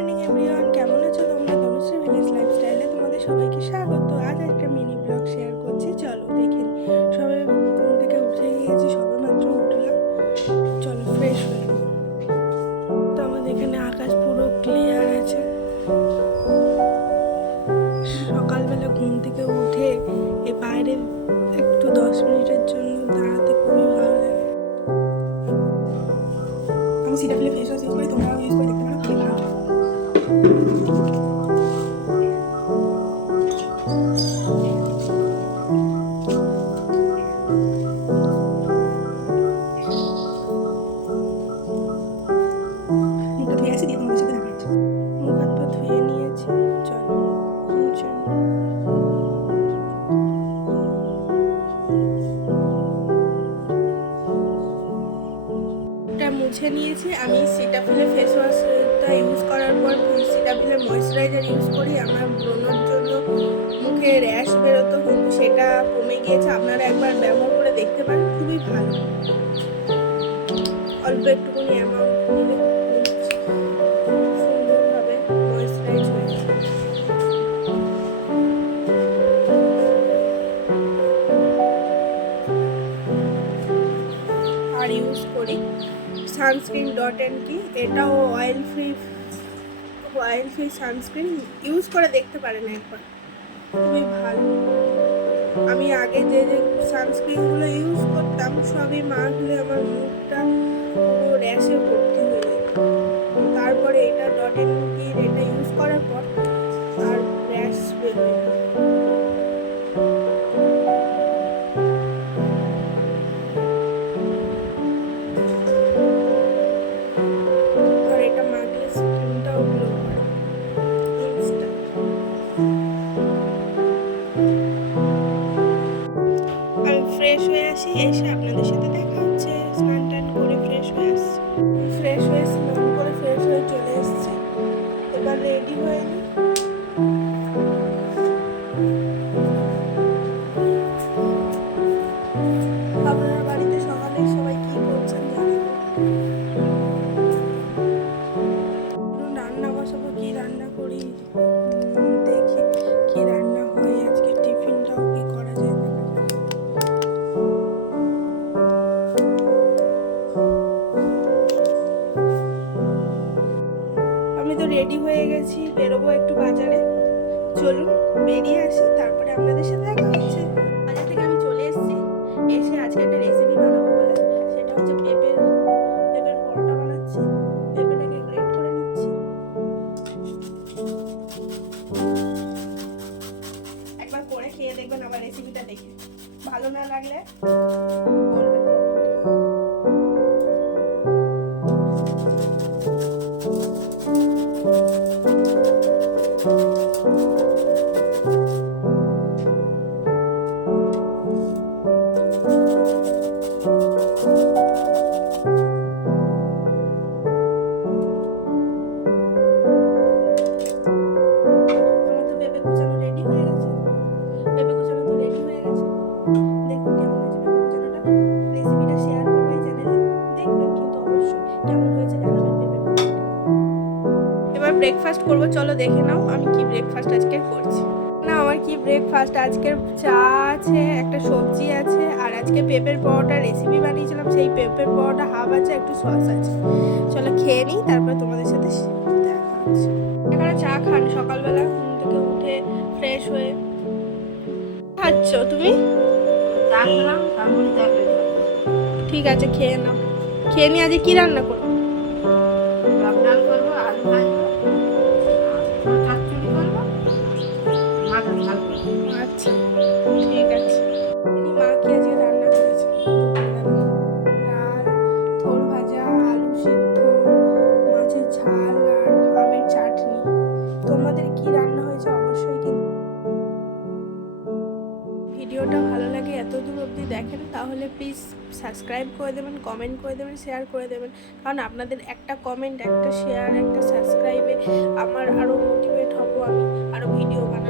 Morning everyone কেমন আছো তোমরা? তনুশ্রী ভিলেজ লাইফস্টাইলে তোমাদের সবাইকে স্বাগত। আজ একটা মিনি ব্লগ শেয়ার করছি। চলো দেখে নিই। সবে ঘুম থেকে উঠে গিয়েছি সবে মাত্র উঠলাম। চলো ফ্রেশ হয়ে তো আমাদের এখানে আকাশ পুরো ক্লিয়ার আছে। সকালবেলা ঘুম থেকে উঠে এই বাইরে একটু দশ মিনিটের জন্য দাঁড়াতে খুবই ভালো লাগে। আমি সিটা ফেলে ফেস ওয়াশ ইউজ করি তোমরাও ইউজ করে মুছে নিয়েছি আমি সিটাফিলের ফেস ওয়াশটা ইউজ করার পর সিটাফিলের ময়শ্চারাইজার ইউজ করি। আমার ব্রণর জন্য মুখে র্যাশ বেরোতো, কিন্তু সেটা কমে গিয়েছে। আপনারা একবার ব্যবহার করে দেখতে পারেন, খুবই ভালো। অল্প একটুখানি অ্যামাউন্ট সুন্দরভাবে হয়ে যায়। আর ইউজ করি। সানস্ক্রিন ডট এন কি এটাও oil free oil free sunscreen use করে দেখতে পারেন একবার। খুবই ভালো। আমি আগে যে যে সানস্ক্রিনগুলো ইউজ করতাম, সবই মাখলে আমার মুখটা পুরো র্যাশে ভর্তি হয়ে যেত। তারপরে এটা ডট এন কির এটা ইউজ করার পর আর র্যাশ বেরোয় না। এসে আপনাদের সাথে দেখা হচ্ছে। স্নান টান করে ফ্রেশ হয়ে আসছি। ফ্রেশ হয়ে স্নান করে ফ্রেশ হয়ে চলে এসেছি। এবার রেডি হয়ে আপনার বাড়িতে সকালে সবাই কি করছেন রান্না বসাবো রান্না করি? দেখি। রেডি হয়ে গেছি, বেরোবো একটু বাজারে। চলুন, বেরিয়ে আসি, তারপরে আপনাদের সাথে দেখা হচ্ছে। বাজার থেকে আমি চলে এসেছি, এসে আজকে একটা রেসিপি বানাবো বলে। সেটা হচ্ছে পেঁপের পেঁপের পরোটা বানাচ্ছি। পেঁপেটাকে গ্রেট করে নিচ্ছি। একবার করে খেয়ে দেখবেন আমার রেসিপিটা দেখে। ভালো না লাগলে ব্রেকফাস্ট করব চলো দেখে নাও আমি কি ব্রেকফাস্ট আজকে করছি। না আমার কি ব্রেকফাস্ট আজকের চা আছে একটা সবজি আছে আর আজকে পেঁপের পরোটা রেসিপি বানিয়েছিলাম সেই পেঁপের পরোটা হাফ আছে একটু সস আছে। চলো খেয়ে নিই তারপরে তোমাদের সাথে দেখা হচ্ছে। এখানে চা খান সকালবেলা ঘুম থেকে উঠে ফ্রেশ হয়ে। খাচ্ছ তুমি। ঠিক আছে খেয়ে নাও। খেয়ে নিয়ে আজকে কি রান্না করো দেখেন তাহলে প্লিজ সাবস্ক্রাইব করে দেবেন কমেন্ট করে দেবেন শেয়ার করে দেবেন। কারণ আপনাদের একটা কমেন্ট একটা শেয়ার একটা সাবস্ক্রাইবে আমার আরও মোটিভেট হব আমি আরও ভিডিও বানাবো।